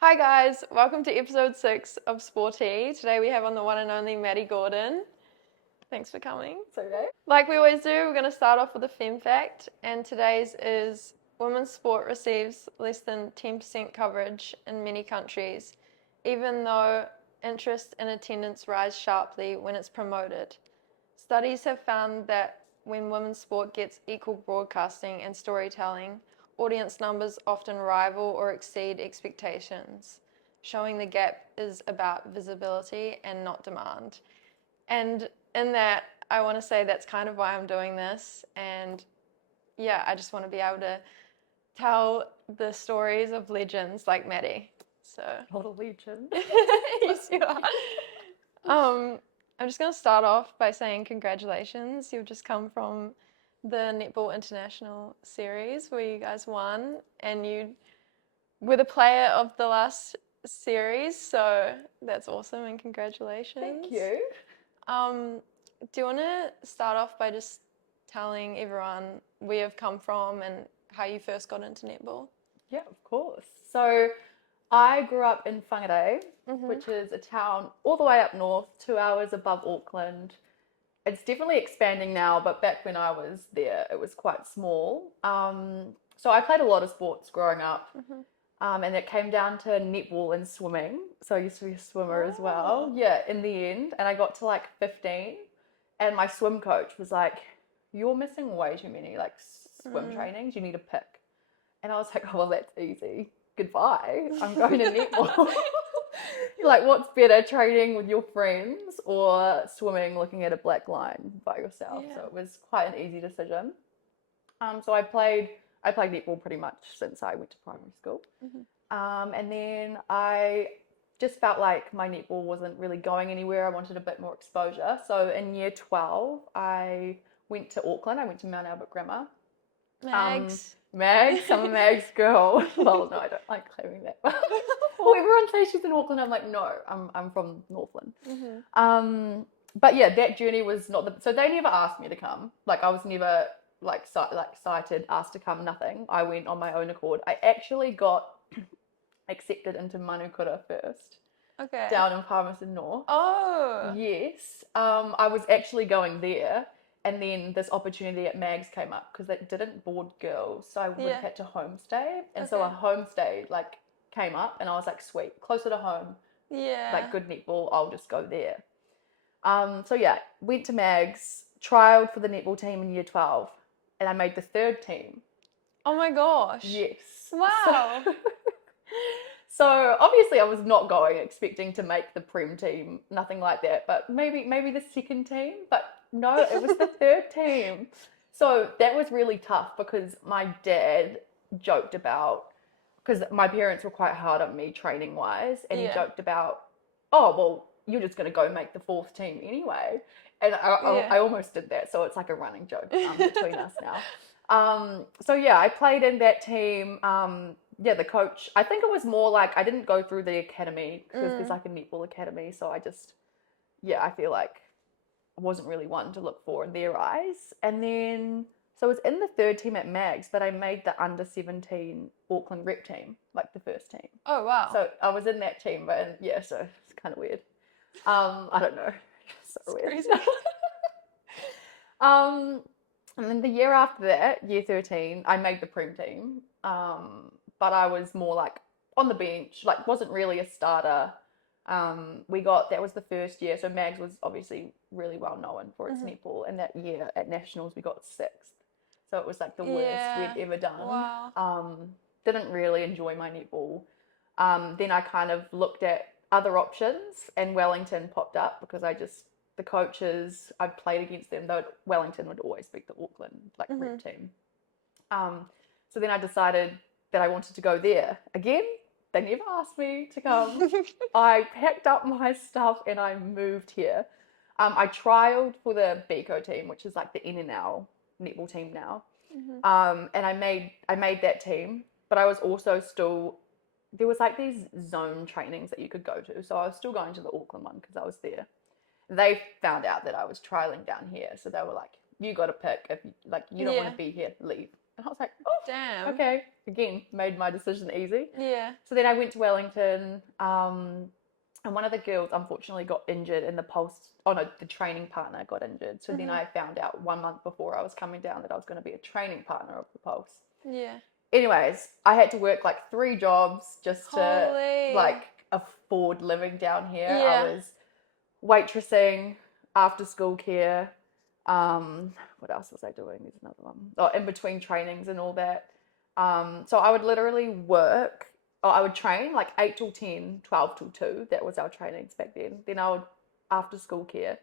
Hi guys, welcome to episode 6 of Sporty. Today we have on the one and only Maddy Gordon. Thanks for coming. It's okay. Like we always do, we're going to start off with a fem fact, and today's is women's sport receives less than 10% coverage in many countries, even though interest and attendance rise sharply when it's promoted. Studies have found that when women's sport gets equal broadcasting and storytelling, audience numbers often rival or exceed expectations, showing the gap is about visibility and not demand. And in that, I want to say that's kind of why I'm doing this. And yeah, I just want to be able to tell the stories of legends like Maddie. So, Not a legend. yes, you are. I'm just going to start off by saying congratulations. You've just come from the Netball International Series where you guys won, and you were the player of the last series, so that's awesome and congratulations. Thank you. Do you want to start off by just telling everyone where you've come from and how you first got into netball? Yeah, of course. So I grew up in Whangarei, which is a town all the way up north, 2 hours above Auckland. It's definitely expanding now, but back when I was there, it was quite small. So I played a lot of sports growing up, and it came down to netball and swimming. So I used to be a swimmer as well. Yeah, in the end, and I got to like 15, and my swim coach was like, "You're missing way too many like swim trainings. You need to pick." And I was like, "Oh well, that's easy. Goodbye. I'm going to netball." You're like, what's better, training with your friends or swimming looking at a black line by yourself? Yeah. So it was quite an easy decision. So I played netball pretty much since I went to primary school. And then I just felt like my netball wasn't really going anywhere. I wanted a bit more exposure. So in year 12, I went to Auckland. I went to Mount Albert Grammar. Mags. Mags, I'm a Mags girl. Well, no, I don't like claiming that. Well, everyone says she's in Auckland. I'm like, no, I'm from Northland. But yeah, that journey was not the. So they never asked me to come. Like I was never cited, asked to come. Nothing. I went on my own accord. I actually got accepted into Manukura first. Okay. Down in Palmerston North. Oh. Yes. I was actually going there. And then this opportunity at Mags came up because they didn't board girls, so I would have had to homestay. And so a homestay like came up, and I was like, sweet, closer to home, Yeah. like good netball, I'll just go there. So yeah, went to Mags, trialed for the netball team in year 12, and I made the third team. Oh my gosh. Yes. Wow. So obviously I was not going expecting to make the Prem team, nothing like that, but maybe the second team, but no, it was the third team. So that was really tough because my dad joked about, because my parents were quite hard on me training wise, and he joked about, oh, well, you're just going to go make the fourth team anyway. And I almost did that. So it's like a running joke between us now. So yeah, I played in that team. Yeah, the coach, I think it was more like I didn't go through the academy because there's like a netball academy. So I just, yeah, I feel like I wasn't really one to look for in their eyes. And then, so I was in the third team at Mags, but I made the under 17 Auckland rep team, like the first team. Oh, wow. So I was in that team, but yeah, so it's kind of weird. I don't know. So it's weird. crazy. And then the year after that, year 13, I made the Prem team. But I was more like on the bench, like wasn't really a starter. That was the first year. So Mags was obviously really well known for its netball. And that year at Nationals, we got 6th. So it was like the worst we'd ever done. Wow. Didn't really enjoy my netball. Then I kind of looked at other options, and Wellington popped up because the coaches, I've played against them, though Wellington would always beat the Auckland rep team. So then I decided that I wanted to go there. Again, they never asked me to come. I packed up my stuff and I moved here. I trialed for the Biko team, which is like the NNL netball team now. And I made that team, but I was also still, there was like these zone trainings that you could go to. So I was still going to the Auckland one because I was there. They found out that I was trialing down here. So they were like, you got to pick. If you don't want to be here, leave. And I was like, oh, Damn. okay. Again, made my decision easy. Yeah. So then I went to Wellington, and one of the girls unfortunately got injured in the the training partner got injured. So then I found out 1 month before I was coming down that I was going to be a training partner of the Pulse. Yeah. Anyways, I had to work like 3 jobs just to Holy. like afford living down here. Yeah. I was waitressing, after school care. What else was I doing? There's another one. Oh, in between trainings and all that. So I would literally work, or I would train like 8 till 10, 12 till 2. That was our trainings back then. Then I would, after school care,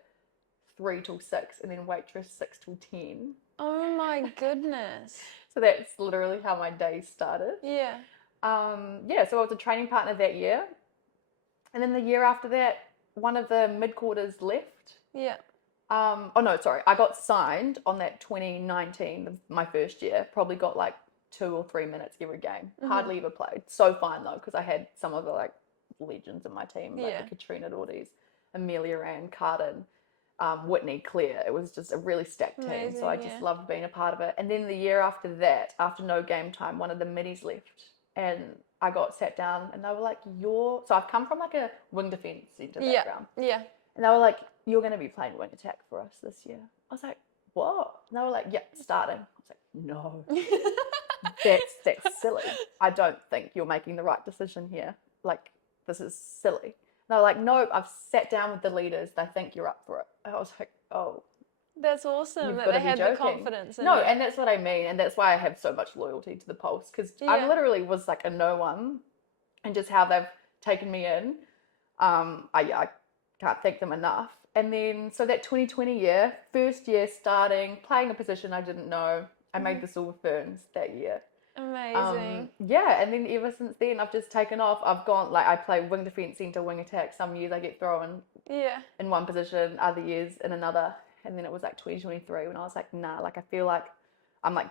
3 till 6, and then waitress 6 till 10. Oh my goodness. So that's literally how my day started. Yeah. So I was a training partner that year. And then the year after that, one of the mid-quarters left. Yeah. I got signed on that 2019, my first year. Probably got like 2 or 3 minutes every game. Hardly ever played. So fine though, because I had some of the like legends in my team, like the Katrina Daughters, Amelia Ann, Carden, Whitney, Claire. It was just a really stacked team. Amazing, So I just loved being a part of it. And then the year after that, after no game time, one of the middies left. And I got sat down and they were like, so I've come from like a wing defence centre background. Yeah. And they were like, you're going to be playing wing attack for us this year. I was like, what? And they were like, yep, starting. I was like, no, that's silly. I don't think you're making the right decision here. Like, this is silly. And they were like, nope, I've sat down with the leaders. They think you're up for it. And I was like, oh. That's awesome You've that gotta they be had joking. the confidence in No, you. and that's what I mean. And that's why I have so much loyalty to the Pulse. Because I literally was like a no one. And just how they've taken me in. I can't thank them enough. And then, so that 2020 year, first year starting, playing a position I didn't know, I made the Silver Ferns that year. Amazing. And then ever since then, I've just taken off. I've gone, like, I play wing defence, centre, wing attack. Some years I get thrown in one position, other years in another. And then it was like 2023 when I was like, nah, like I feel like I'm like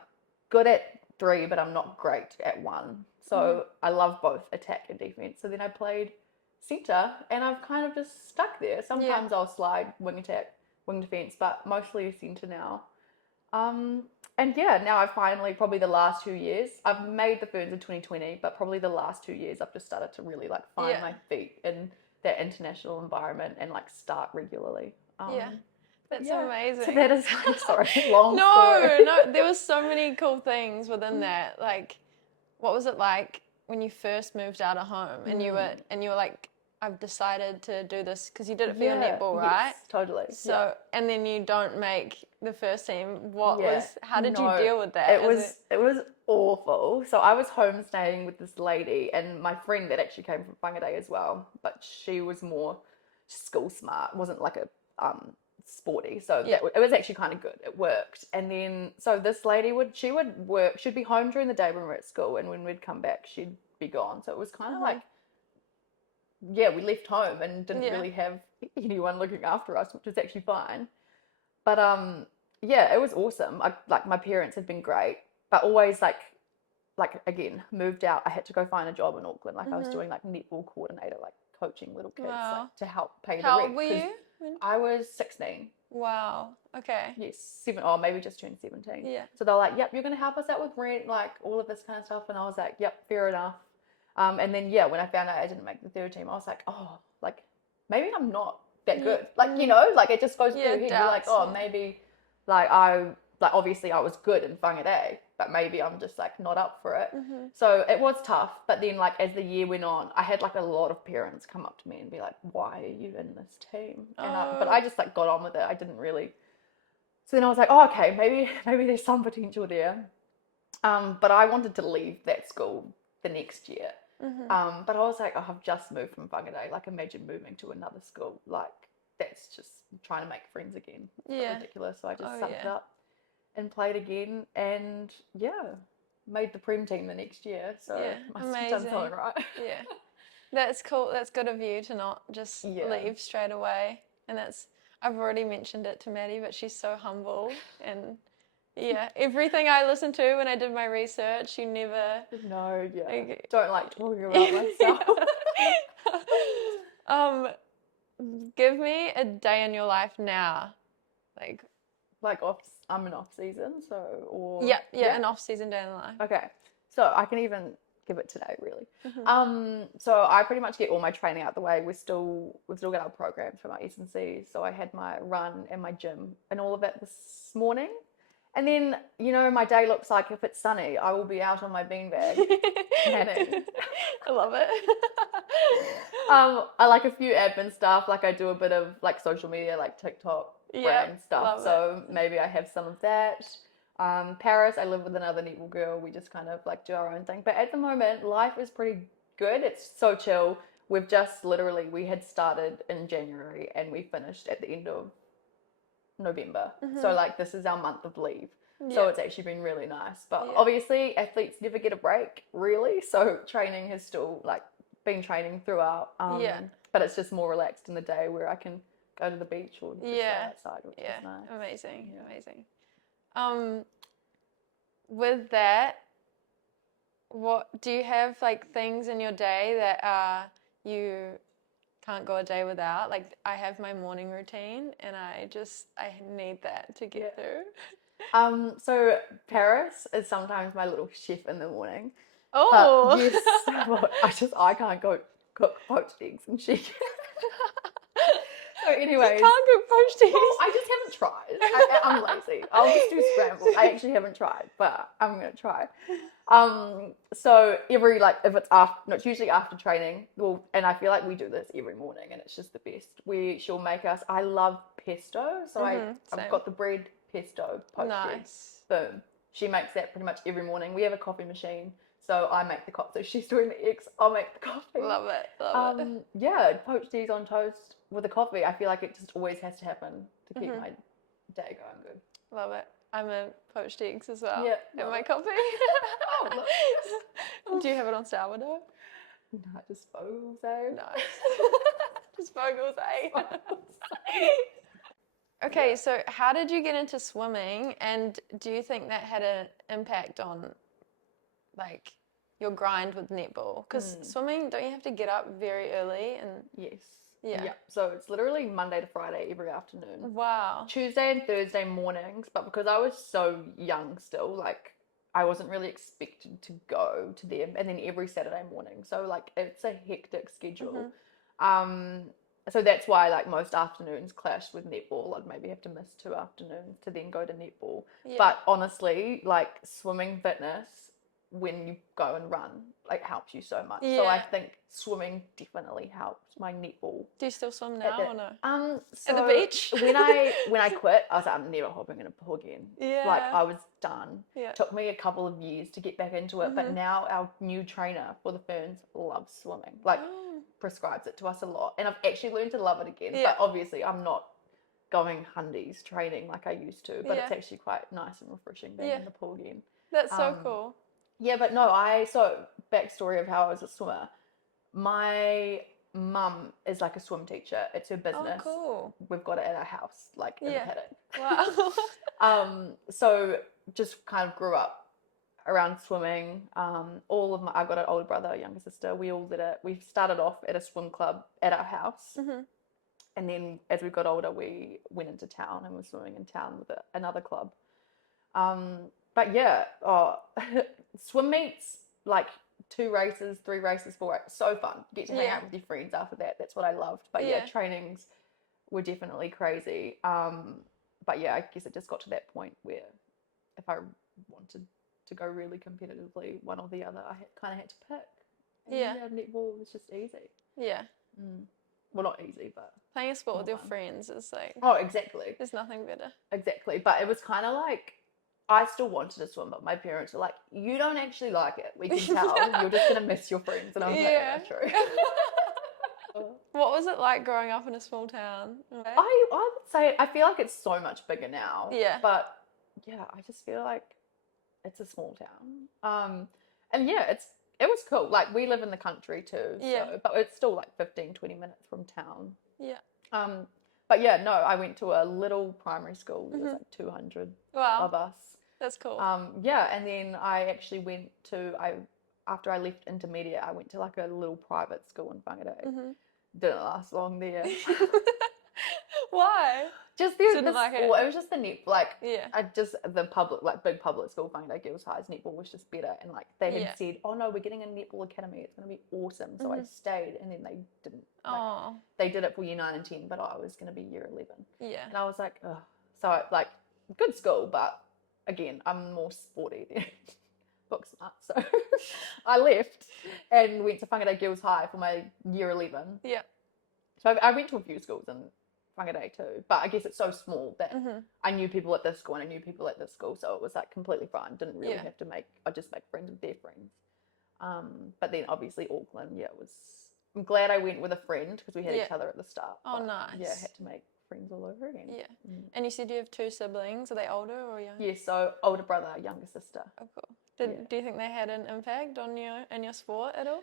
good at 3, but I'm not great at 1. So I love both attack and defence. So then I played centre and I've kind of just stuck there. Sometimes I'll slide wing attack, wing defence, but mostly centre now. Now I finally, probably the last 2 years, I've made the Ferns in 2020, but probably the last 2 years I've just started to really like find my feet in that international environment and like start regularly. That's amazing. So that is like, sorry, long story. No, there was so many cool things within that. Like, what was it like when you first moved out of home and you were like, I've decided to do this because you did it for your netball, right? Yes, totally. So, and then you don't make the first team. How did you deal with that? It was awful. So I was homestaying with this lady and my friend that actually came from Whangarei as well, but she was more school smart, wasn't like a sporty. So it was actually kind of good. It worked. And then, so this lady she'd be home during the day when we were at school, and when we'd come back, she'd be gone. So it was kind of like, we left home and didn't really have anyone looking after us, which was actually fine. But it was awesome. Like my parents had been great, but always like again, moved out. I had to go find a job in Auckland. Like I was doing like netball coordinator, like coaching little kids like, to help pay the rent. How old were you? I was 16. Wow. Okay. Yes, 7, or maybe just turned 17. Yeah. So they're like, yep, you're going to help us out with rent, like all of this kind of stuff. And I was like, yep, fair enough. And then, when I found out I didn't make the third team, I was like, oh, like maybe I'm not that good. Like, like it just goes through your head. You're like, oh, maybe obviously I was good in Whangarei, but maybe I'm just like not up for it. So it was tough. But then like as the year went on, I had like a lot of parents come up to me and be like, why are you in this team? And but I just like got on with it. I didn't really. So then I was like, oh, okay, maybe there's some potential there. But I wanted to leave that school the next year. But I was like, oh, I've just moved from Whangarei. Like imagine moving to another school. Like that's just trying to make friends again. It's ridiculous. So I just sucked it up and played again, and made the Prem team the next year. So I must have done something right. That's cool. That's good of you to not just leave straight away. And I've already mentioned it to Maddie, but she's so humble. And everything I listened to when I did my research, you never. No, don't like talking about myself. Give me a day in your life now. Like, Like I'm in off season, so or Yeah, an off-season day in the life. Okay, so I can even give it today, really. Mhm. So I pretty much get all my training out the way. We've still got our programs from our S&C. So I had my run and my gym and all of it this morning. And then, my day looks like if it's sunny, I will be out on my beanbag tanning. I love it. I like a few admin stuff, like I do a bit of like social media, like TikTok brand stuff. love So maybe I have some of that. Paris, I live with another netball girl. We just kind of like do our own thing. But at the moment, life is pretty good. It's so chill. We've just literally, we had started in January and we finished at the end of November. So like this is our month of leave. So it's actually been really nice. But obviously athletes never get a break, really. So training has still like been training throughout. But it's just more relaxed in the day where I can go to the beach or just go outside, which is nice. Amazing. With that, what do you have like things in your day that you can't go a day without? Like I have my morning routine and I need that to get through. So Paris is sometimes my little chef in the morning. Oh, but yes, I can't go cook poached eggs and she can. So anyways, you can't cook poached eggs. Well, I just haven't tried. I'm lazy. I'll just do scrambled. I actually haven't tried, but I'm gonna try. So every if it's after, no, it's usually after training. Well, and I feel like we do this every morning, and it's just the best. She'll make us. I love pesto, so I've got the bread pesto poached eggs. Boom. She makes that pretty much every morning. We have a coffee machine, so I make the coffee. So she's doing the eggs, I'll make the coffee. Love it. Yeah, poached eggs on toast with a coffee. I feel like it just always has to happen to keep my day going good. Love it. I'm a poached eggs as well. Yeah. And my coffee. Oh, look. Do you have it on sourdough? No, just Vogels, eh? Nice. Just Vogels, eh? Okay, so how did you get into swimming, and do you think that had an impact on like your grind with netball? Because swimming, don't you have to get up very early? And Yes. Yeah. So it's literally Monday to Friday every afternoon. Wow. Tuesday and Thursday mornings, but because I was so young still, like I wasn't really expected to go to them, and then every Saturday morning. So like it's a hectic schedule. So that's why like most afternoons clashed with netball. I'd maybe have to miss 2 afternoons to then go to netball. Yeah. But honestly, like swimming fitness, when you go and run, like helps you so much. So I think swimming definitely helped my netball. Do you still swim now or no? So at the beach? when I quit, I was like, I'm never hopping in a pool again. Yeah. Like I was done. Yeah. Took me a couple of years to get back into it, but now our new trainer for the Ferns loves swimming. Like prescribes it to us a lot, and I've actually learned to love it again. But obviously, I'm not going hundies training like I used to. But it's actually quite nice and refreshing being in the pool again. That's so cool. Yeah, but no, so backstory of how I was a swimmer. My mum is like a swim teacher. It's her business. Oh, cool. We've got it at our house, like in the paddock. Wow. So just kind of grew up around swimming. I've got an older brother, a younger sister. We all did it. We started off at a swim club at our house. And then as we got older, we went into town and were swimming in town with another club. But yeah, swim meets, like 2 races, 3 races, 4 races, so fun. Get to hang out with your friends after that. That's what I loved. But trainings were definitely crazy. But yeah, I guess it just got to that point where if I wanted to go really competitively, one or the other, I kind of had to pick. And netball was just easy. Yeah. Well, not easy, but playing a sport with your friends is like... Oh, exactly. There's nothing better. Exactly. But it was kind of like, I still wanted to swim, but my parents were like, you don't actually like it. We can tell. You're just going to miss your friends. And I was like, yeah, true. What was it like growing up in a small town? I would say, I feel like it's so much bigger now. Yeah. But yeah, I just feel like it's a small town. And yeah, it was cool. Like we live in the country too. So, but it's still like 15, 20 minutes from town. Yeah. But yeah, no, I went to a little primary school. There was like 200 of us. That's cool. Yeah, and then I actually went to, after I left intermediate, I went to like a little private school in Whangarei. Didn't last long there. Why? Just the Didn't like school. it. It was just the net. Like, Yeah. the public, like big public school, Whangarei Girls High's netball was just better. And like they had Yeah. said, oh no, we're getting a netball academy. It's going to be awesome. So I stayed, and then they didn't. Like, Oh. they did it for year 9 and 10, but I was going to be year 11. Yeah. And I was like, ugh. So like, good school, but again, I'm more sporty than book smart. So I left and went to Whangarei Girls High for my year 11. Yeah. So I went to a few schools in Whangarei too, but I guess it's so small that I knew people at this school and I knew people at this school, so it was like completely fine. Didn't really have to I just make friends with their friends. But then obviously Auckland, I'm glad I went with a friend because we had each other at the start. Oh, nice. Yeah, I had to make friends all over again. Yeah. And you said you have 2 siblings. Are they older or young? Yeah, so older brother, younger sister. Oh, cool. Do you think they had an impact on you in your sport at all?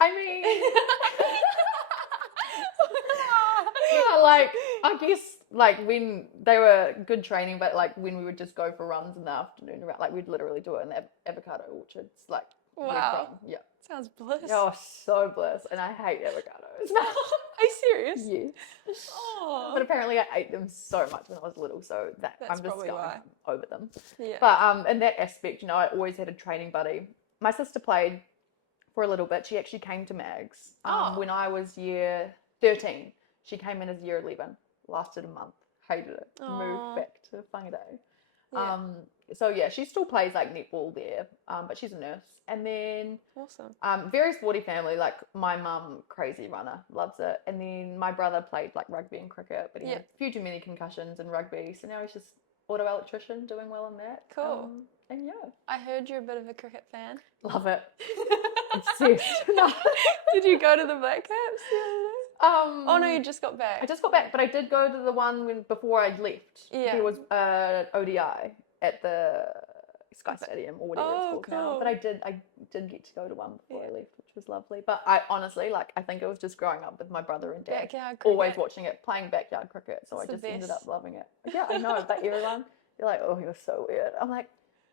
I mean, yeah, like I guess like when they were good training, but like when we would just go for runs in the afternoon, around, like we'd literally do it in the avocado orchards, like Wow. yeah. Sounds bliss. Oh, so bliss, and I hate avocados. Are you serious? Yes. Oh. But apparently I ate them so much when I was little, so That's I'm just probably going why. over them. Yeah. But in that aspect, I always had a training buddy. My sister played for a little bit. She actually came to Mags when I was year 13. She came in as year 11. Lasted a month. Hated it. Moved back to Whangarei. Yeah. So yeah, she still plays like netball there, but she's a nurse. And then Awesome. very sporty family. Like my mum, crazy runner, loves it. And then my brother played like rugby and cricket, but he had a few too many concussions in rugby. So now he's just auto electrician, doing well in that. Cool. And yeah, I heard you're a bit of a cricket fan. love it. Obsessed. No. Did you go to the Black Caps the other day? Oh no, you just got back. I just got back, but I did go to the one before I left. Yeah. There was ODI at the Sky Stadium or whatever it's called now. cool. But I did get to go to one before I left, which was lovely. But I honestly, I think it was just growing up with my brother and dad, Backyard cricket. always watching it, playing backyard cricket. So It's I the just ended best. up loving it. Yeah, I know. But everyone, they're like, "Oh, you're so weird." I'm like,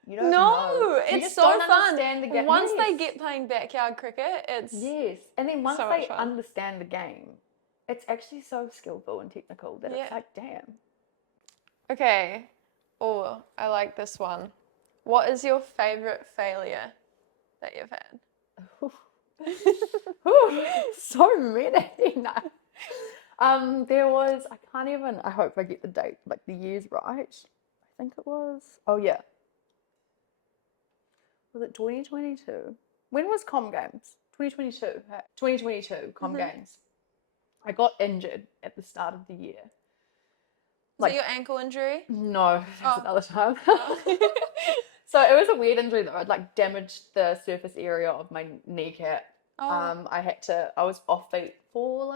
you don't No, know. You it's just so don't fun. understand the game. Once they Yes. get playing backyard cricket, it's Yes, and then once so much they fun. understand the game, it's actually so skillful and technical that it's like, damn. Okay. Oh, I like this one. What is your favorite failure that you've had? Ooh, so many. No. There was, I hope I get the date, like the years right. I think it was, oh yeah. Was it 2022? When was Com Games? 2022. 2022 Com Games. I got injured at the start of the year. Was it your ankle injury? No, that's another time. So it was a weird injury though. I'd damaged the surface area of my kneecap. I was off feet for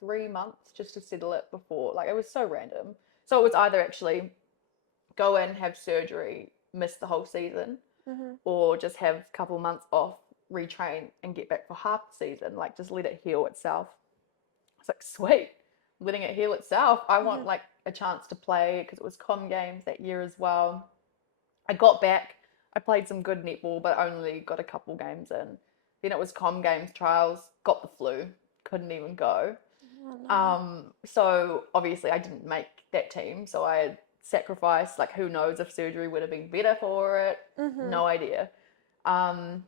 3 months just to settle it before. It was so random. So it was either actually go in, have surgery, miss the whole season, or just have a couple months off, retrain, and get back for half the season. Just let it heal itself. It's sweet, letting it heal itself. I want a chance to play because it was Com Games that year as well. I got back. I played some good netball, but only got a couple games in. Then it was Com Games trials. Got the flu. Couldn't even go. Oh, no. So obviously I didn't make that team. So I had sacrificed. Who knows if surgery would have been better for it? No idea. And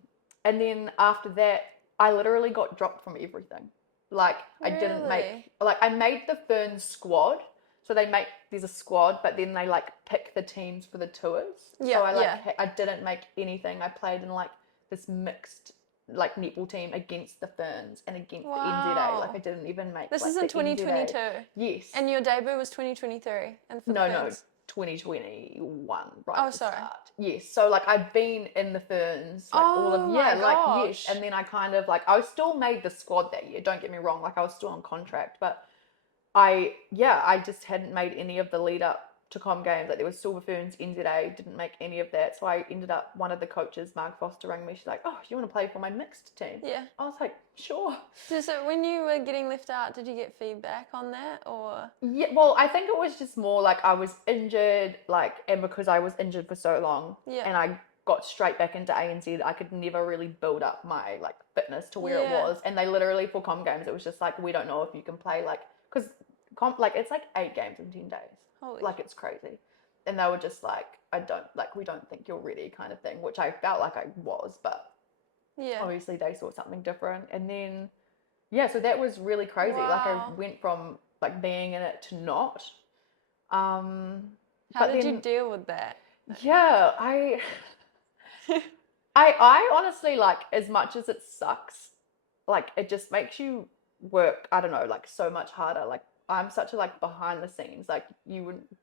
then after that, I literally got dropped from everything. I didn't make. I made the Ferns squad. So there's a squad, but then they pick the teams for the tours. Yeah, so I didn't make anything. I played in this mixed netball team against the Ferns and against the NZA. I didn't even make. This is in 2022. Yes. And your debut was 2023. And for the Ferns. 2021. Right. Oh, at the sorry. Start. Yes. So I've been in the Ferns. All of yes. And then I kind of I still made the squad that year. Don't get me wrong. I was still on contract, but. I just hadn't made any of the lead up to Com Games. There was Silver Ferns, NZA, didn't make any of that. So I ended up, one of the coaches, Mark Foster, rang me. She's like, oh, you want to play for my mixed team? Yeah. I was like, sure. So when you were getting left out, did you get feedback on that or? Yeah, well, I think it was just more I was injured, and because I was injured for so long and I got straight back into ANZ, I could never really build up my fitness to where it was. And they literally, for Com Games, it was just we don't know if you can play, because like it's like 8 games in 10 days. Holy. Like it's crazy. And they were just like, we don't think you're ready kind of thing, which I felt like I was, but Yeah. obviously they saw something different. And then, yeah, so that was really crazy. Like I Wow. went from like being in it to not. How But did then, you deal with that? yeah, I honestly, like, as much as it sucks, like it just makes you work, I don't know, like so much harder. Like I'm such a like behind the scenes, like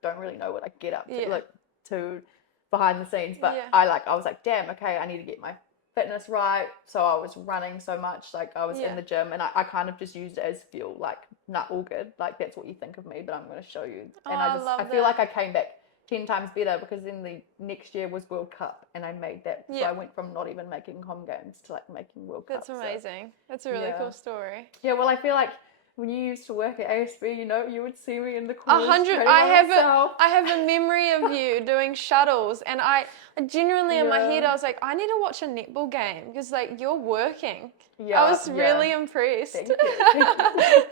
don't really know what I get up to, Yeah. like to behind the scenes. But Yeah. I was like, damn, okay, I need to get my fitness right. So I was running so much, like I was Yeah. in the gym, and I kind of just used it as fuel, like, nah, all good, like that's what you think of me, but I'm going to show you. Oh, And I love I feel that. like I came back 10 times better, because then the next year was World Cup and I made that. So Yeah. I went from not even making home games to like making World Cup. That's amazing. That's a really yeah. cool story. Yeah, well, I feel like when you used to work at ASB, you know, you would see me in the corners 100. training I by myself. have a memory of you doing shuttles, and I genuinely in my head Yeah. I was like, I need to watch a netball game because like you're working. Yeah, I was really impressed. Thank you. Thank you.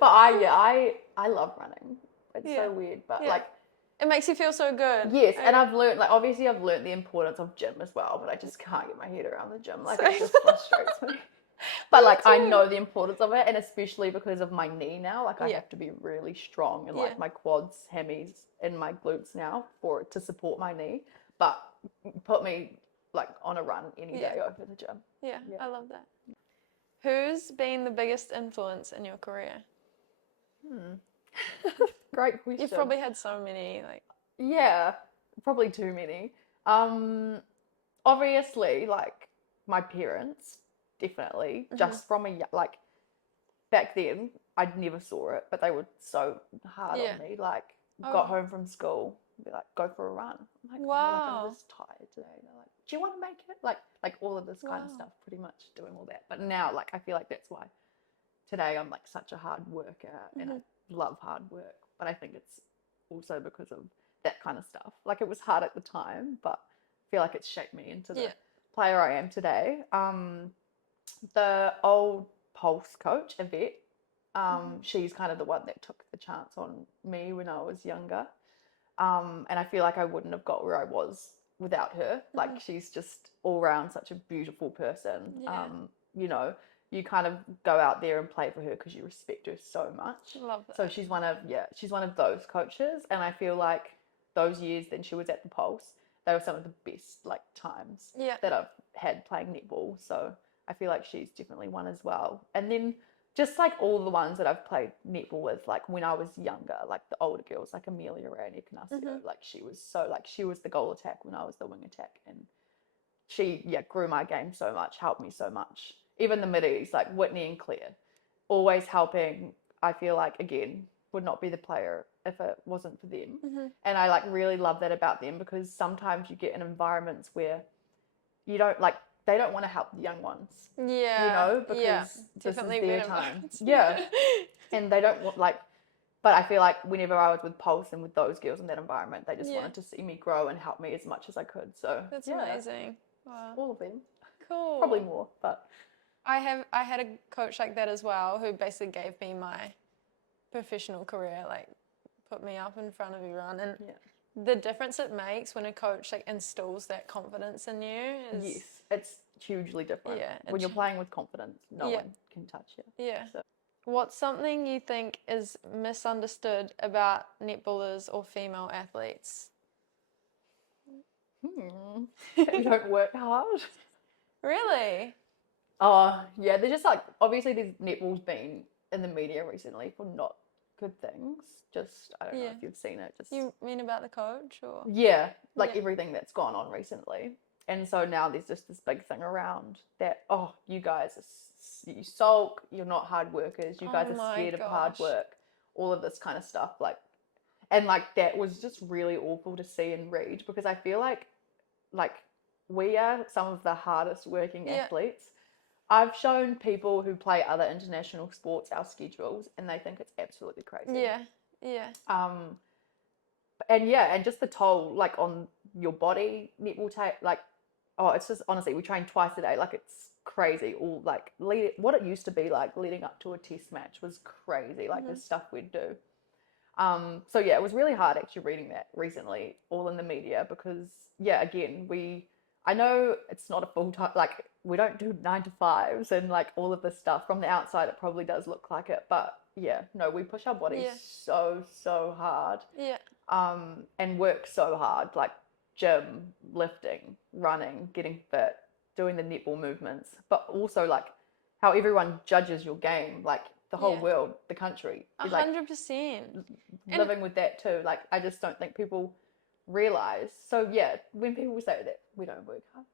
But I love running. It's Yeah. so weird, but Yeah. like, It makes you feel so good. yes, and I've learned, like, obviously I've learned the importance of gym as well, but I just can't get my head around the gym. Like, Same. it just frustrates me. But like, I too. know the importance of it, and especially because of my knee now, like I Yeah. have to be really strong in Yeah. like my quads, hammies, and my glutes now for it to support my knee. But put me like on a run any Yeah. day over the gym. Yeah, Yeah. I love that. Who's been the biggest influence in your career? Great question. You've probably had so many, like, Yeah, probably too many. Obviously, like my parents, definitely. Just from like back then, I never saw it, but they were so hard Yeah. on me. Like, Oh. got home from school, be like, go for a run. I'm like, oh, like Wow. I'm just tired today. They're like, do you want to make it? Like all of this kind of Wow. stuff, pretty much doing all that. But now, like, I feel like that's why today I'm like such a hard worker, and I love hard work. But I think it's also because of that kind of stuff. Like, it was hard at the time, but I feel like it's shaped me into the player I am today. The old Pulse coach, Yvette, she's kind of the one that took the chance on me when I was younger. And I feel like I wouldn't have got where I was without her. Like, she's just all around such a beautiful person. Yeah. You know, you kind of go out there and play for her because you respect her so much. Love that. So she's one of those coaches, and I feel like those years then she was at the Pulse, they were some of the best like times that I've had playing netball. So I feel like she's definitely one as well. And then just like all the ones that I've played netball with, like when I was younger, like the older girls, like Amelia Ray and Ignacio, like she was the goal attack when I was the wing attack, and she grew my game so much, helped me so much. Even the middies, like Whitney and Claire, always helping. I feel like, again, would not be the player if it wasn't for them. And I like really love that about them, because sometimes you get in environments where you don't like, they don't want to help the young ones. Yeah. You know, because this is their time. Yeah. And they don't want but I feel like whenever I was with Pulse and with those girls in that environment, they just wanted to see me grow and help me as much as I could. So that's amazing. Wow. All of them. Cool. Probably more, but I had a coach like that as well, who basically gave me my professional career, like put me up in front of everyone, and the difference it makes when a coach like instills that confidence in you is it's hugely different. Yeah, when you're playing with confidence, no one can touch you. Yeah. So. What's something you think is misunderstood about netballers or female athletes? You don't work hard. Really? Oh, yeah. They're just like, obviously, netball's been in the media recently for not good things. Just, I don't know if you've seen it. Just You mean about the coach, or? Yeah, like everything that's gone on recently. And so now there's just this big thing around that, oh, you guys, you sulk, you're not hard workers, you guys are scared of hard work, all of this kind of stuff. And that was just really awful to see and read, because I feel like we are some of the hardest working athletes. I've shown people who play other international sports our schedules, and they think it's absolutely crazy. Yeah. And just the toll, like, on your body, netball it's just, honestly, we train twice a day. Like, crazy. All like what it used to be like leading up to a test match was crazy. Like the stuff we'd do. So yeah, it was really hard actually reading that recently, all in the media, because yeah, again, I know it's not a full time, like we don't do 9 to 5s and like all of this stuff. From the outside, it probably does look like it, but yeah, no, we push our bodies Yeah. so hard, Yeah. and work so hard, like gym, lifting, running, getting fit, doing the netball movements, but also like how everyone judges your game, like the whole Yeah. world, the country is like 100%. living with that too. Like I just don't think people realize. So yeah, when people say that we don't work hard,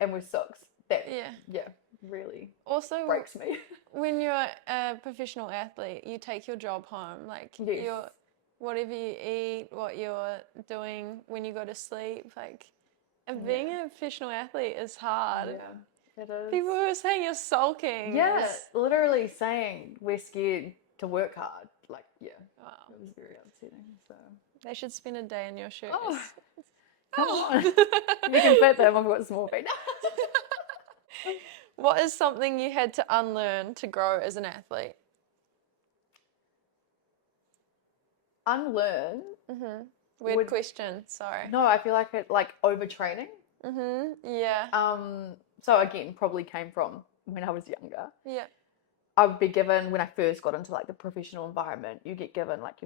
and we're socks, that Yeah. really Also, breaks me. when you're a professional athlete, you take your job home. Like Yes. whatever you eat, what you're doing when you go to sleep, like being a professional athlete is hard. Yeah, it is. People were saying you're sulking. Yeah, literally saying we're scared to work hard. Like, yeah, Wow. it was very upsetting. So They should spend a day in your shoes. Oh, come on, you can fit them. I've got small feet. What is something you had to unlearn to grow as an athlete? Unlearn. Weird question. Sorry. No, I feel like it like overtraining. Yeah. So again, probably came from when I was younger. Yeah. I would be given, when I first got into like the professional environment, you get given like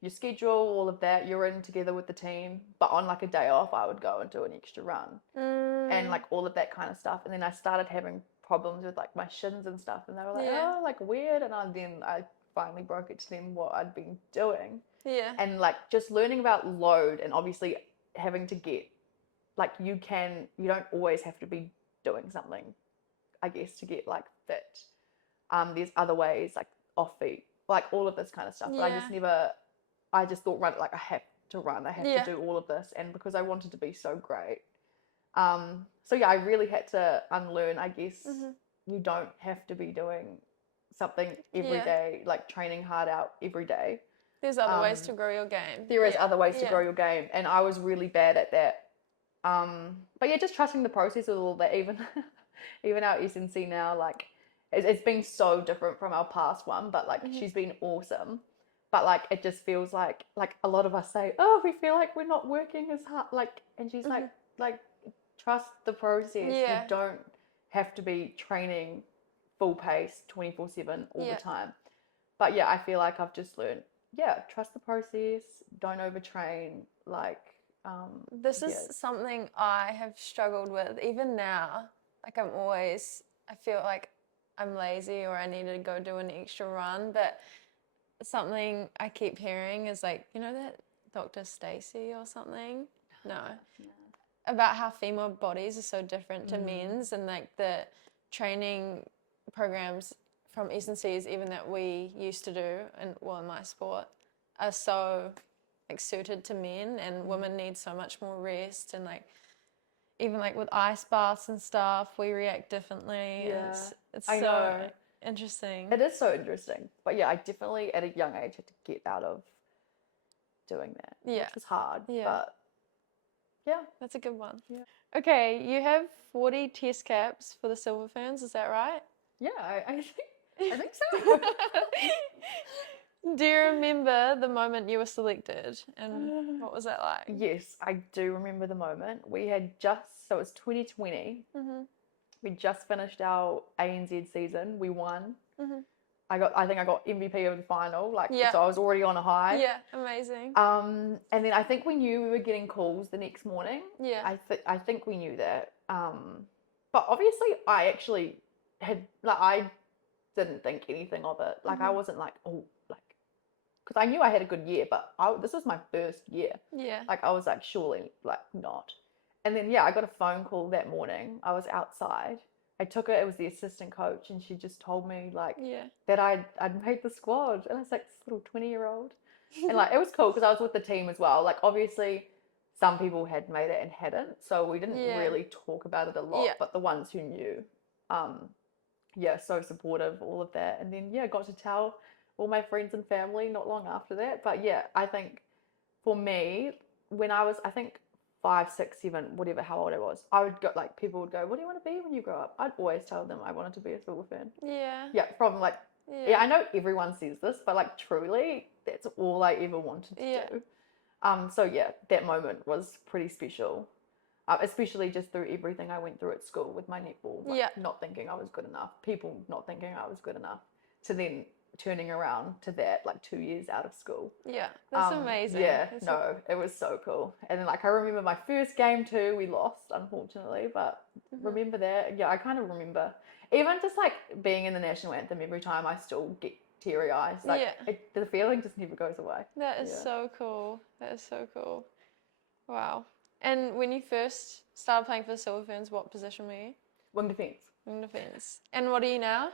your schedule, all of that. You're in together with the team, but on like a day off, I would go and do an extra run and like all of that kind of stuff. And then I started having problems with like my shins and stuff, and they were like, oh, like weird. And then I finally broke it to them what I'd been doing. Yeah. And like just learning about load, and obviously having to get like you don't always have to be doing something, I guess, to get like fit. There's other ways, like off feet, like all of this kind of stuff. But I just thought like I have to run, I have to do all of this, and because I wanted to be so great. So yeah, I really had to unlearn, I guess. You don't have to be doing something every day, like training hard out every day. There's other ways to grow your game. There is other ways to grow your game, and I was really bad at that. But yeah, just trusting the process with all that. Even our SNC now, like it's been so different from our past one, but like she's been awesome. But like it just feels like a lot of us say, oh, we feel like we're not working as hard, like, and she's like trust the process. You don't have to be training full pace 24/7 all the time. But yeah, I feel like I've just learned, trust the process, don't overtrain. Like this is something I have struggled with even now. Like I feel like I'm lazy or I need to go do an extra run, but something I keep hearing is like, you know that Dr. Stacy or something? No. About how female bodies are so different to men's, and like the training programs from S&Cs even that we used to do in my sport are so like suited to men, and women need so much more rest, and like even like with ice baths and stuff we react differently. It's I so know. interesting. It is so interesting. But yeah, I definitely at a young age had to get out of doing that, which was hard. But yeah, that's a good one. Okay, you have 40 test caps for the Silver Ferns, is that right? Yeah, I think so. Do you remember the moment you were selected, and what was that like? Yes, I do remember the moment. We had so it was 2020. We just finished our ANZ season. We won. I think I got MVP of the final. So I was already on a high. Yeah, amazing. And then I think we knew we were getting calls the next morning. Yeah. I think we knew that. But obviously I actually I didn't think anything of it. Like I wasn't like, oh, like, because I knew I had a good year, but this was my first year. Yeah. Like I was like, surely, like not. And then I got a phone call that morning. I was outside. I took it. It was the assistant coach, and she just told me like that I'd made the squad, and I was like this little 20-year-old, and like it was cool because I was with the team as well. Like obviously, some people had made it and hadn't, so we didn't really talk about it a lot. But the ones who knew, so supportive, all of that, and then got to tell all my friends and family not long after that. But I think for me, when I was, I think 5, 6, 7, whatever, how old I was, I would go, like, people would go, what do you want to be when you grow up? I'd always tell them I wanted to be a silver fern. Yeah. Yeah, from like, yeah, I know everyone says this, but like truly, that's all I ever wanted to do. So yeah, that moment was pretty special, especially just through everything I went through at school with my netball, like not thinking I was good enough, people not thinking I was good enough, to then turning around to that like 2 years out of school. Yeah, that's amazing. Yeah, it was so cool. And then like I remember my first game too, we lost unfortunately, but remember that. Yeah, I kind of remember even just like being in the national anthem every time, I still get teary eyes. Like the feeling just never goes away. That is so cool. That is so cool. Wow. And when you first started playing for the Silver Ferns, what position were you? Wing defence. Wing defence. And what are you now?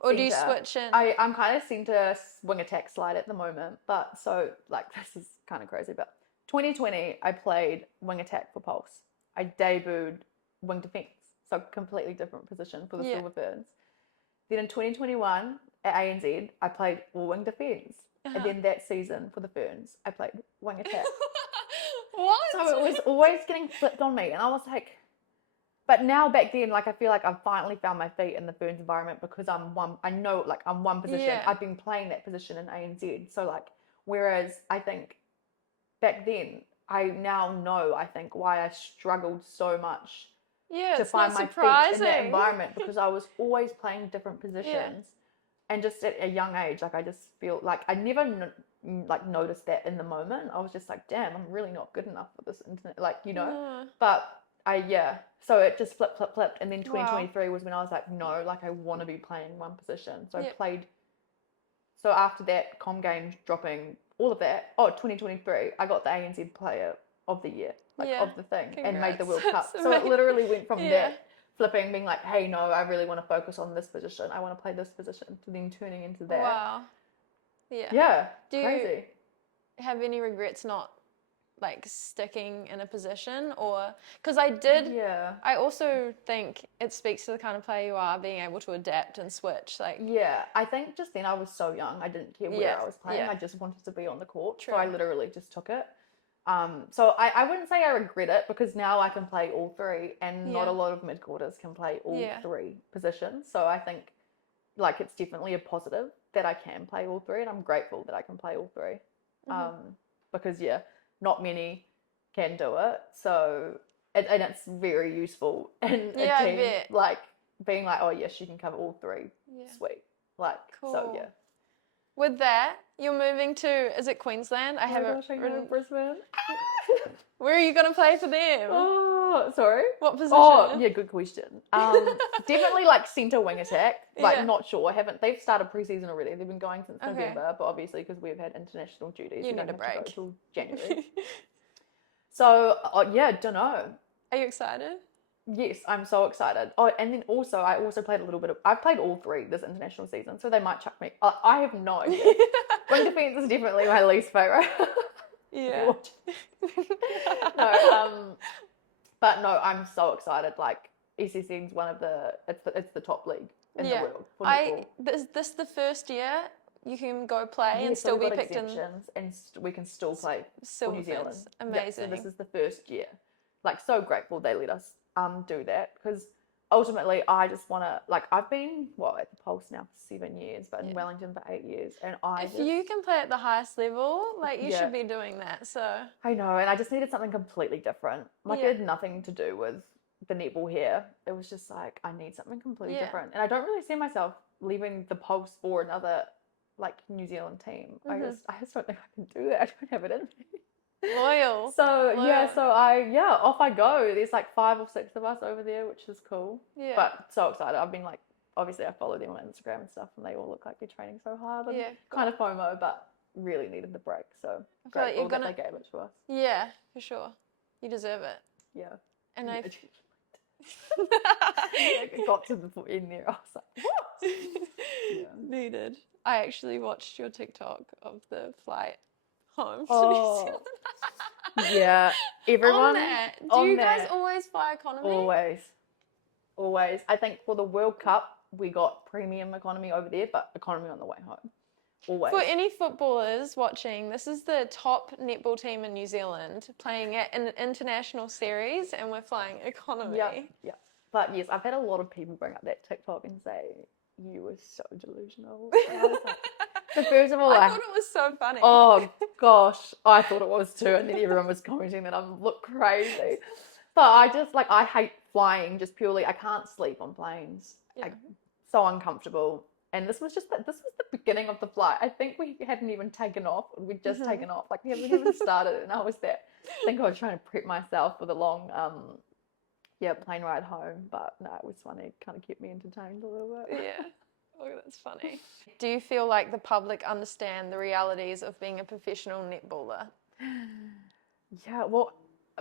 Or do you switch in? I'm kind of centre wing attack slide at the moment, but so like this is kind of crazy. But 2020, I played wing attack for Pulse. I debuted wing defence, so completely different position for the Silver Ferns. Then in 2021 at ANZ, I played wing defence, and then that season for the Ferns, I played wing attack. What? So it was always getting flipped on me, and I was like. But now back then, like I feel like I've finally found my feet in the Ferns environment because I'm one position. Yeah. I've been playing that position in ANZ. So like, whereas I think back then, I now know, I think, why I struggled so much to find my feet in that environment, because I was always playing different positions. And just at a young age, like I just feel like I never like noticed that in the moment. I was just like, damn, I'm really not good enough for this internet, like, you know. But so it just flipped, and then 2023 was when I was like, no, like I want to be playing one position. So I played. So after that, Com Games dropping all of that. 2023, I got the ANZ Player of the Year, like of the thing, and made the World Cup. So it literally went from that flipping, being like, hey, no, I really want to focus on this position. I want to play this position, to then turning into that. Wow. Yeah. Yeah. Do crazy. You have any regrets not like sticking in a position? Or because I also think it speaks to the kind of player you are, being able to adapt and switch, like I think just then I was so young, I didn't care where I was playing. I just wanted to be on the court. So I literally just took it. So I wouldn't say I regret it, because now I can play all three, and not a lot of mid-courters can play all three positions. So I think like it's definitely a positive that I can play all three, and I'm grateful that I can play all three. Because not many can do it. So and it's very useful in a team, like being like, oh yes, you can cover all three. Sweet. Like so With that, you're moving to, is it Queensland? I haven't written Brisbane. Where are you going to play for them? Oh, sorry. What position? Oh, yeah, good question. Definitely like centre wing attack. Like not sure. They've started pre-season already. They've been going since November, but obviously because we've had international duties, you we need don't a have break to go till January. So don't know. Are you excited? Yes, I'm so excited. Oh, and then also, I also played a little bit of. I've played all three this international season, so they might chuck me. I have no idea. Wing defence is definitely my least favourite. Yeah. But no, I'm so excited. Like ECC's one of it's the top league in the world for netball. This the first year you can go play and still be picked in, and we can still play for New Zealand. Amazing. So this is the first year. Like so grateful they let us do that, because ultimately I just want to, like, I've been at the Pulse now for 7 years, but in Wellington for 8 years, and if you can play at the highest level, like you should be doing that. So I know, and I just needed something completely different. Like it had nothing to do with the netball here. It was just like, I need something completely different, and I don't really see myself leaving the Pulse for another like New Zealand team. I just don't think I can do that. I don't have it in me. Loyal. So off I go. There's like 5 or 6 of us over there, which is cool. Yeah. But so excited. I've been like, obviously I follow them on Instagram and stuff, and they all look like they're training so hard. And kind of FOMO, but really needed the break. So grateful that they gave it to us. Yeah, for sure. You deserve it. Yeah. And I got to the end there. I was like, what? Needed. I actually watched your TikTok of the flight home. Yeah, everyone. On that. Do you guys always fly economy? Always. I think for the World Cup we got premium economy over there, but economy on the way home. always. For any footballers watching, this is the top netball team in New Zealand playing at an international series, and we're flying economy. Yeah. But yes, I've had a lot of people bring up that TikTok and say, you were so delusional. And I was like, so first of all, I thought it was so funny. oh gosh, I thought it was too, and then everyone was commenting that I look crazy. But I just like, I hate flying just purely. I can't sleep on planes. Yeah. So uncomfortable. And this was the beginning of the flight. I think we hadn't even taken off. We'd just taken off. Like we haven't even started, and I was there. I think I was trying to prep myself for the long plane ride home. But no, it was funny. It kind of kept me entertained a little bit. Yeah. Oh, that's funny. Do you feel like the public understand the realities of being a professional netballer? Yeah, well,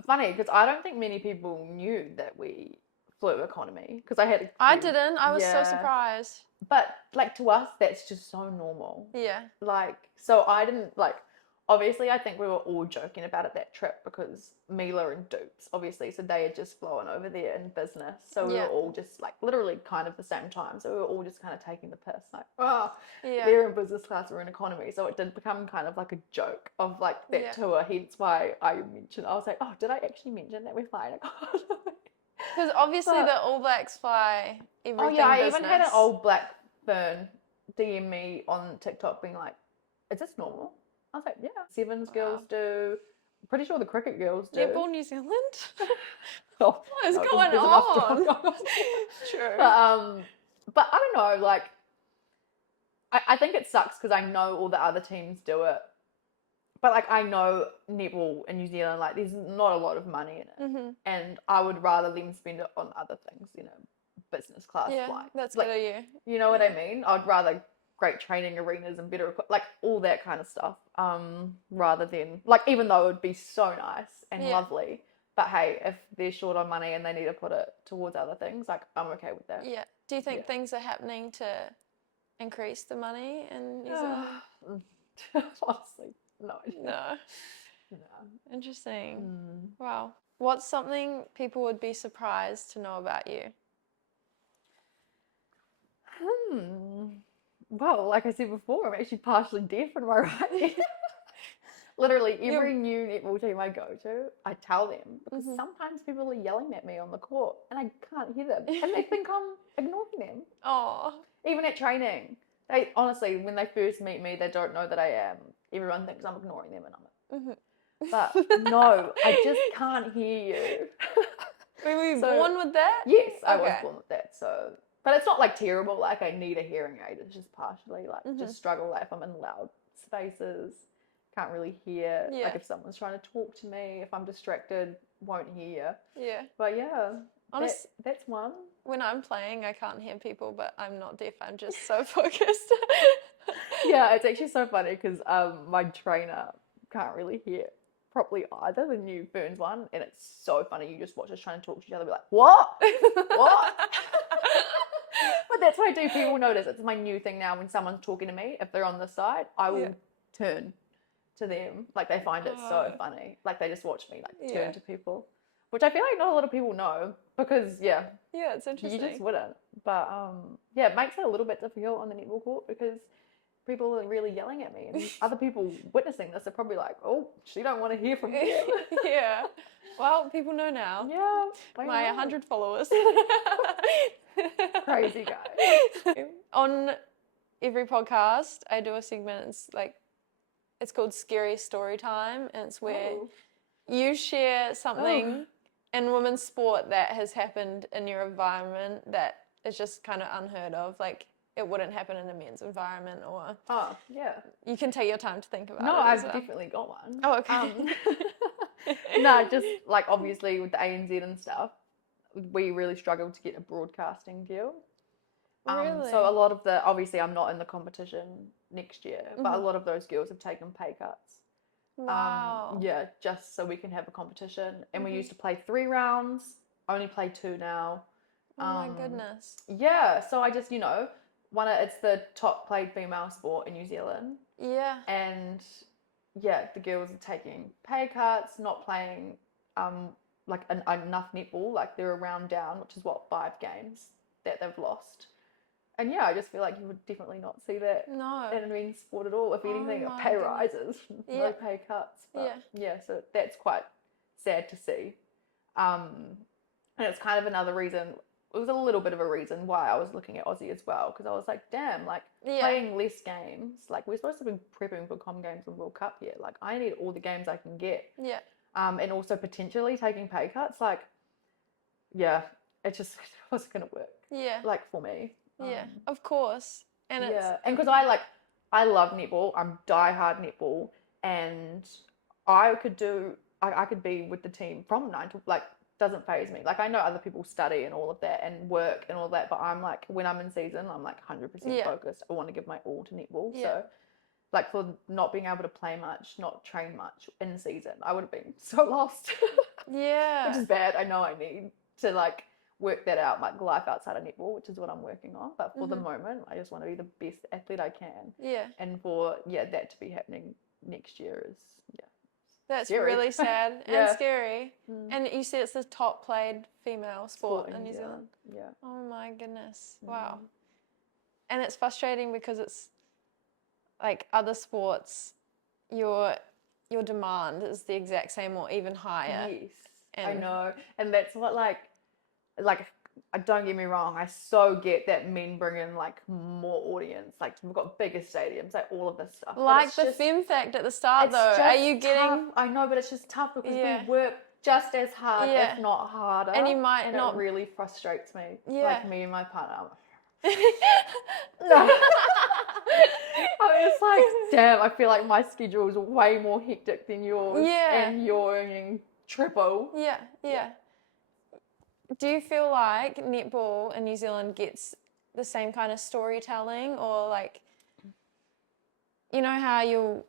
funny because I don't think many people knew that we flew economy because I didn't. I was so Yeah. surprised. But like to us, that's just so normal. Yeah. Like, so I didn't like. Obviously, I think we were all joking about it that trip because Mila and Dupes, obviously, so they had just flown over there in business. So we were all just like literally kind of the same time. So we were all just kind of taking the piss, like, oh, they're in business class, we're in economy. So it did become kind of like a joke of like that tour. Hence why I was like, oh, did I actually mention that we're flying economy? Because obviously the All Blacks fly everything. Oh yeah, I business. even had an old black fern DM me on TikTok being like, is this normal? I was like, yeah. Sevens girls do. I'm pretty sure the cricket girls do. Netball New Zealand? Oh, what is going on? True. But I don't know, like, I think it sucks because I know all the other teams do it. But, like, I know netball in New Zealand, like, there's not a lot of money in it. Mm-hmm. And I would rather them spend it on other things, you know, business class flights. Yeah, that's like, good of you. You know what I mean? I'd rather great training arenas and better like all that kind of stuff rather than like, even though it would be so nice and lovely, but hey, if they're short on money and they need to put it towards other things, like I'm okay with that. Do you think things are happening to increase the money in New Zealand? Honestly, no. Interesting. Wow. What's something people would be surprised to know about you? Well, like I said before, I'm actually partially deaf, am I right? Literally, every new netball team I go to, I tell them because sometimes people are yelling at me on the court and I can't hear them, and they think I'm ignoring them. Oh. Even at training, they honestly, when they first meet me, they don't know that I am. Everyone thinks I'm ignoring them, and I'm not. But no, I just can't hear you. Were you born with that? Yes, I was born with that. So. But it's not like terrible, like I need a hearing aid. It's just partially like just struggle like if I'm in loud spaces, can't really hear. Yeah. Like if someone's trying to talk to me, if I'm distracted, won't hear. Yeah. But yeah, that's one. When I'm playing, I can't hear people, but I'm not deaf. I'm just so focused. Yeah, it's actually so funny because my trainer can't really hear properly either, the new Ferns one, and it's so funny. You just watch us trying to talk to each other, be like, what? What? But that's what I do. People notice. It's my new thing now. When someone's talking to me, if they're on the side, I will turn to them. Like they find it so funny. Like they just watch me like turn to people, which I feel like not a lot of people know because it's interesting. You just wouldn't. But it makes it a little bit difficult on the netball court because people are really yelling at me, and other people witnessing this are probably like, oh, she don't want to hear from you. Yeah. Well, people know now. Yeah. My 100 followers. Crazy guy. On every podcast, I do a segment. It's called Scary Story Time, and it's where you share something in women's sport that has happened in your environment that is just kind of unheard of. Like it wouldn't happen in a men's environment, or you can take your time to think about it. No, I've definitely got one. Oh, okay. No, just like obviously with the ANZ and stuff, we really struggled to get a broadcasting deal. Really? So a lot of obviously I'm not in the competition next year, but a lot of those girls have taken pay cuts. Wow. Just so we can have a competition. And we used to play 3 rounds, only play 2 now. Oh my goodness. Yeah, so I just, it's the top played female sport in New Zealand. Yeah. And the girls are taking pay cuts, not playing enough netball. Like they're a round down, which is 5 games that they've lost. And yeah, I just feel like you would definitely not see that No. in men's sport at all. If Oh anything, my pay goodness. rises, Yeah. no pay cuts. But yeah, so that's quite sad to see. And it's kind of another reason, it was a little bit of a reason why I was looking at Aussie as well, because I was like, damn, like playing less games, like we're supposed to be prepping for Com Games and World Cup here. Like I need all the games I can get. Yeah. And also potentially taking pay cuts. Like, yeah, it just wasn't going to work. Yeah. Like for me. Yeah, of course. And yeah, and because I love netball. I'm diehard netball, and I could be with the team from 9 to like doesn't phase me. Like I know other people study and all of that and work and all that, but I'm like when I'm in season, I'm like 100% focused. I want to give my all to netball. Yeah. So like for not being able to play much, not train much in season, I would have been so lost. Yeah. Which is bad. I know I need to like work that out, like life outside of netball, which is what I'm working on. But for the moment, I just want to be the best athlete I can. Yeah. And for that to be happening next year is That's scary. really sad and scary. And you said it's the top played female sport in New Zealand. Yeah. Oh my goodness. Wow. And it's frustrating because it's like other sports, your demand is the exact same or even higher. Yes. I know. And that's what like don't get me wrong, I so get that men bring in like more audience, like we've got bigger stadiums, like all of this stuff. Like the femme fact at the start though, are you getting tough. I know, but it's just tough because we work just as hard, if not harder. And you might not. It really frustrates me. Yeah. Like me and my partner. No. I'm just like, damn, I feel like my schedule is way more hectic than yours. Yeah. And you're earning triple. Yeah. Do you feel like netball in New Zealand gets the same kind of storytelling, or like, you know how you'll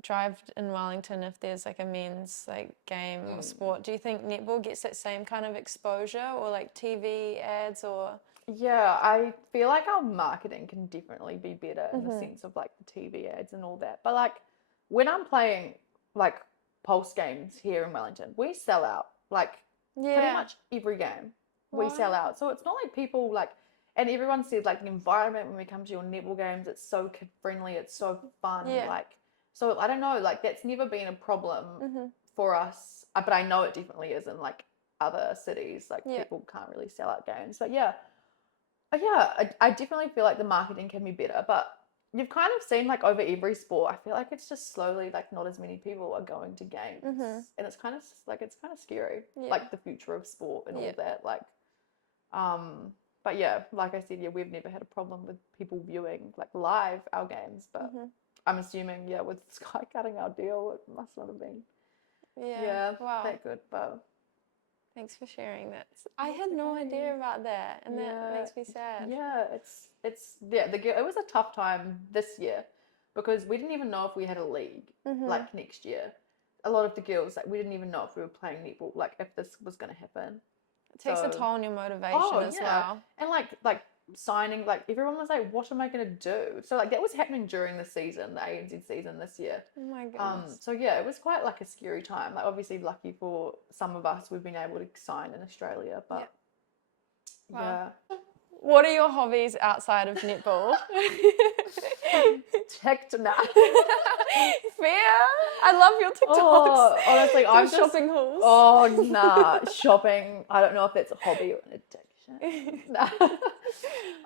drive in Wellington if there's like a men's like game or sport? Do you think netball gets that same kind of exposure, or like TV ads, or? Yeah, I feel like our marketing can definitely be better in the sense of like the TV ads and all that. But like when I'm playing like Pulse games here in Wellington, we sell out like pretty much every game. We sell out. So it's not like people like, and everyone said like the environment when we come to your netball games, it's so kid friendly, it's so fun. Like, so I don't know, like that's never been a problem for us. But I know it definitely is in like other cities. Like people can't really sell out games. But I definitely feel like the marketing can be better. But you've kind of seen like over every sport, I feel like it's just slowly like not as many people are going to games, and it's kind of scary, like the future of sport and all that. Like, but yeah, like I said, we've never had a problem with people viewing like live our games, but I'm assuming with Sky cutting our deal, it must not have been that good. But thanks for sharing that. I had no idea about that, and that makes me sad. Yeah, it was a tough time this year because we didn't even know if we had a league like next year. A lot of the girls, like we didn't even know if we were playing netball, like if this was going to happen. It takes a toll on your motivation as well. And like signing, like everyone was like, what am I going to do? So like that was happening during the season, the ANZ season this year. Oh my goodness. So yeah, it was quite like a scary time. Like obviously lucky for some of us, we've been able to sign in Australia, but What are your hobbies outside of netball? TikTok. Fair. I love your TikToks. Oh, honestly, I'm just shopping hauls. Oh nah, shopping. I don't know if that's a hobby or an addiction. Nah.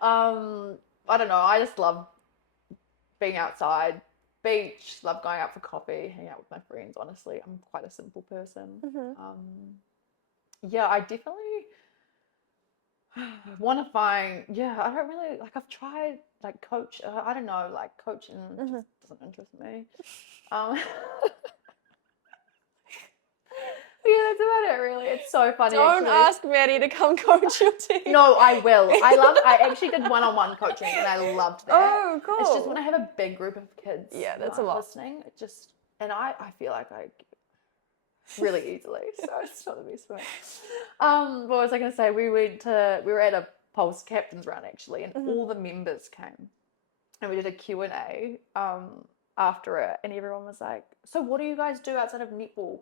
I don't know. I just love being outside, beach. Love going out for coffee, hanging out with my friends. Honestly, I'm quite a simple person. I definitely want to find. I don't really like. I've tried like coach. I don't know, like coaching just doesn't interest me. That's about it, really. It's so funny. Don't ask Maddie to come coach your team. No, I will. I actually did one-on-one coaching and I loved that. Oh, cool. It's just when I have a big group of kids. Yeah, that's a lot. Listening, I feel like I really easily. So it's not the best way. What was I going to say? We were at a Pulse captain's run actually, and all the members came, and we did a Q&A after it, and everyone was like, "So what do you guys do outside of netball?"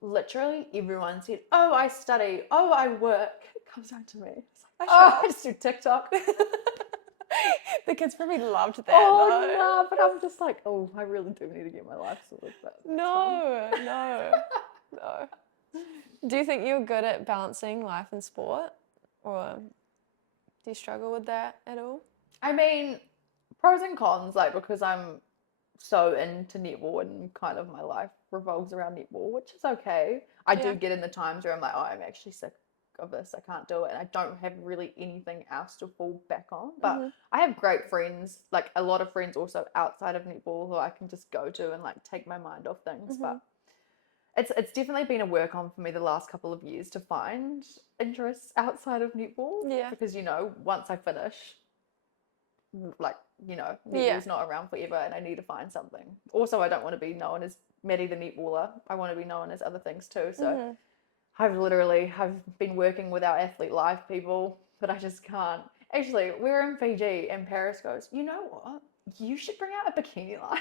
Literally everyone said, "Oh, I study. Oh, I work." It comes down to me. It's like, I just do TikTok. The kids probably loved that. Oh though. no, but I'm just like, oh, I really do need to get my life sorted. But that's fine. No. Do you think you're good at balancing life and sport? Or do you struggle with that at all? I mean, pros and cons, like because I'm so into netball and kind of my life revolves around netball, which is okay. I do Yeah. get in the times where I'm like, oh, I'm actually sick of this. I can't do it. And I don't have really anything else to fall back on. But I have great friends, like a lot of friends also outside of netball who I can just go to and like take my mind off things. But it's definitely been a work on for me the last couple of years to find interests outside of netball. Yeah. Because, you know, once I finish, like, you know, Yeah. netball's not around forever and I need to find something. Also, I don't want to be known as Maddie the netballer. I want to be known as other things too. So I've been working with our athlete life people, but I just can't. Actually, we're in Fiji and Paris goes, you know what? You should bring out a bikini line.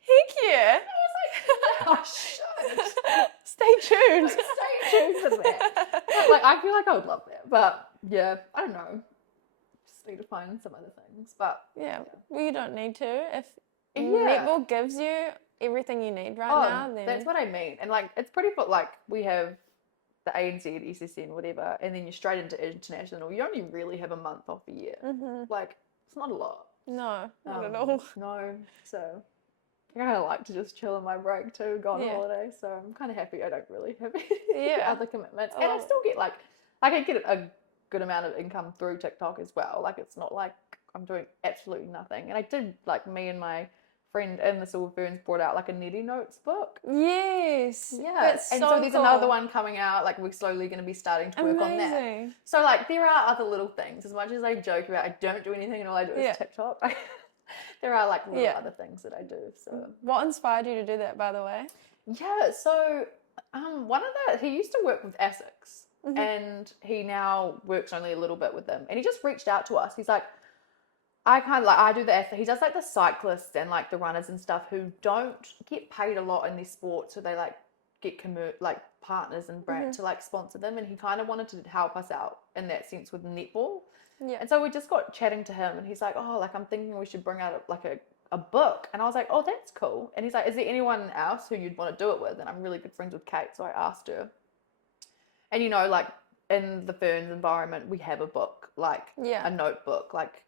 Heck yeah. I should. Stay tuned. Stay tuned for that. But, like, I feel like I would love that. But yeah, I don't know. Just need to find some other things. But Yeah. Well, you don't need to. If yeah. netball gives you everything you need right now, then that's what I mean. And like, it's pretty, but like, we have the ANZ, SSN, whatever, and then you're straight into international. You only really have a month off a year. Like, it's not a lot. No, not at all. No. So I kind of like to just chill in my break too, go on holiday. So I'm kind of happy I don't really have any other commitments. And I still get like I get a good amount of income through TikTok as well. Like, it's not like I'm doing absolutely nothing. And I did, like, me and my friend in the Silver Ferns brought out like a Netty Notes book. Yes. Yeah. That's and so so there's cool. another one coming out. Like, we're slowly going to be starting to work on that. So, like, there are other little things. As much as I joke about I don't do anything and all I do is TikTok, there are, like, little other things that I do. So, what inspired you to do that, by the way? Yeah. So, he used to work with ASICs. And he now works only a little bit with them. And he just reached out to us. He's like, I do the athlete. He does like the cyclists and like the runners and stuff who don't get paid a lot in their sport. So they like get like partners and brand to like sponsor them. And he kind of wanted to help us out in that sense with netball. Yeah. And so we just got chatting to him and he's like, oh, like I'm thinking we should bring out a book. And I was like, oh, that's cool. And he's like, is there anyone else who you'd want to do it with? And I'm really good friends with Kate. So I asked her. And, you know, like, in the Ferns environment, we have a book, like, a notebook, like,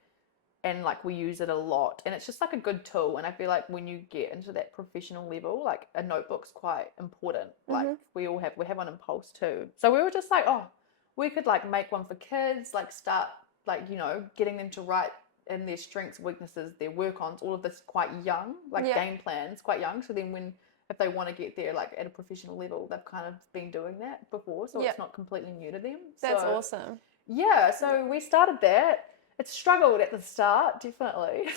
and, like, we use it a lot. And it's just, like, a good tool. And I feel like when you get into that professional level, like, a notebook's quite important. Like, we have one in Pulse, too. So we were just like, oh, we could, like, make one for kids, like, start, like, you know, getting them to write in their strengths, weaknesses, their work-ons, all of this quite young, like, game plans, quite young. So then if they want to get there, like, at a professional level, they've kind of been doing that before, so it's not completely new to them. That's awesome. Yeah, so we started that. It struggled at the start, definitely.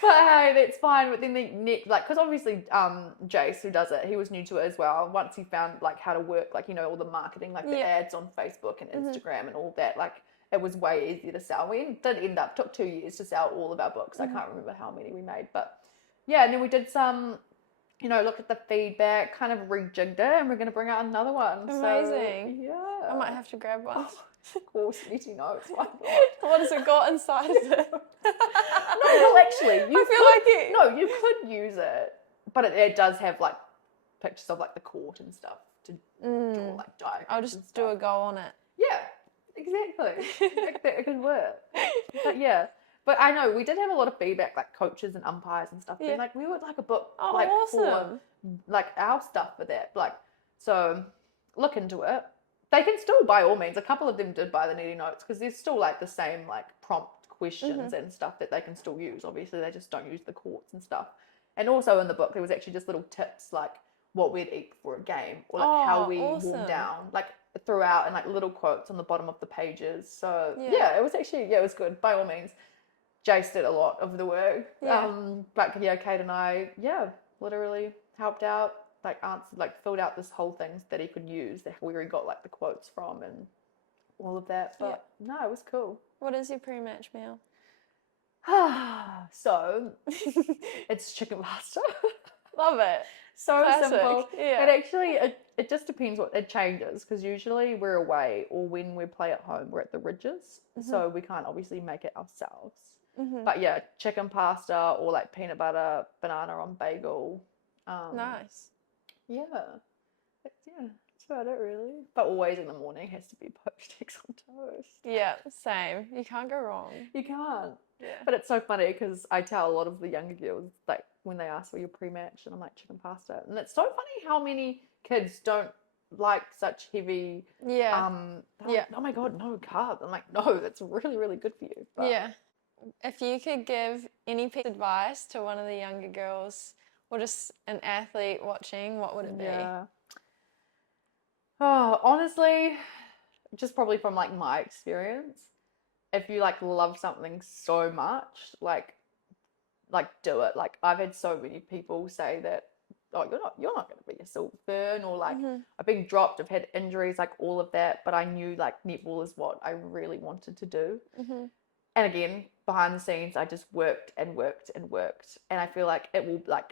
But hey, that's fine. But then the next, like, because obviously Jace, who does it, he was new to it as well. Once he found, like, how to work, like, you know, all the marketing, like the ads on Facebook and Instagram and all that, like, it was way easier to sell. We did took 2 years to sell all of our books. I can't remember how many we made, but yeah, and then we did some, you know, look at the feedback, kind of rejigged it, and we're going to bring out another one. Amazing. So, yeah. I might have to grab one. Of course, Netty Notes. What has it got inside of it? No, well, actually, you could use it, but it does have, like, pictures of, like, the court and stuff to draw, like, diagrams. I'll just do a go on it. Yeah, exactly. It could work. But yeah. But I know we did have a lot of feedback, like coaches and umpires and stuff. Being like, we would like a book, like awesome. for like our stuff for that. Like, so look into it. They can still, by all means, a couple of them did buy the Netty Notes because there's still like the same like prompt questions and stuff that they can still use. Obviously, they just don't use the courts and stuff. And also in the book, there was actually just little tips like what we'd eat for a game or like how we warm down, like throughout, and like little quotes on the bottom of the pages. So yeah, it was actually it was good by all means. Jace did a lot of the work. But yeah, Kate and I, literally helped out, like answered, like filled out this whole thing that he could use, where he got like the quotes from and all of that. But no, it was cool. What is your pre-match meal? So it's chicken pasta. Love it. So Classic. simple. Yeah. And actually, it just depends what it changes because usually we're away or when we play at home, we're at the ridges. So we can't obviously make it ourselves. But yeah, chicken pasta or like peanut butter, banana on bagel. Nice. Yeah. That's about it really. But always in the morning has to be poached eggs on toast. Yeah, same. You can't go wrong. You can't. Yeah. But it's so funny because I tell a lot of the younger girls, like when they ask for your pre-match, and I'm like chicken pasta, and it's so funny how many kids don't like such heavy. Yeah. They're like, oh my god, no carbs. I'm like, no, that's really really good for you. But Yeah. If you could give any piece of advice to one of the younger girls or just an athlete watching, what would it be? Yeah. Oh, honestly, just probably from like my experience, if you like love something so much, like do it. Like I've had so many people say that, oh, you're not going to be a silver fern, or like I've been dropped, I've had injuries, like all of that. But I knew like netball is what I really wanted to do. And again, behind the scenes, I just worked and worked and worked, and I feel like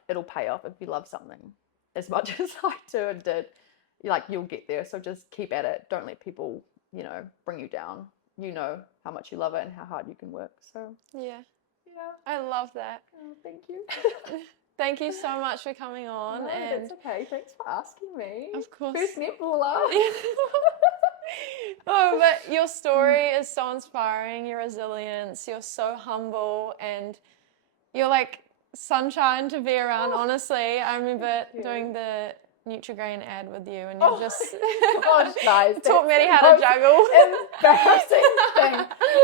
it'll pay off if you love something as much as I do and did. You'll get there. So just keep at it. Don't let people, bring you down. You know how much you love it and how hard you can work. So Yeah. yeah. I love that. Oh, thank you. Thank you so much for coming on. No, and that's okay. Thanks for asking me. Of course. First netballer. Oh, but your story is so inspiring. Your resilience. You're so humble, and you're like sunshine to be around. Honestly, I remember doing the Nutrigrain ad with you, and you just gosh, guys, taught Maddie how to juggle. Embarrassing thing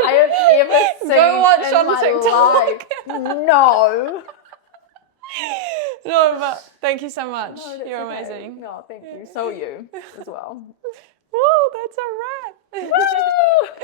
I have ever seen. Go watch in on my TikTok. Life. No. No, but thank you so much. No, You're okay. amazing. No, thank you. So are you as well. Woo, that's a wrap.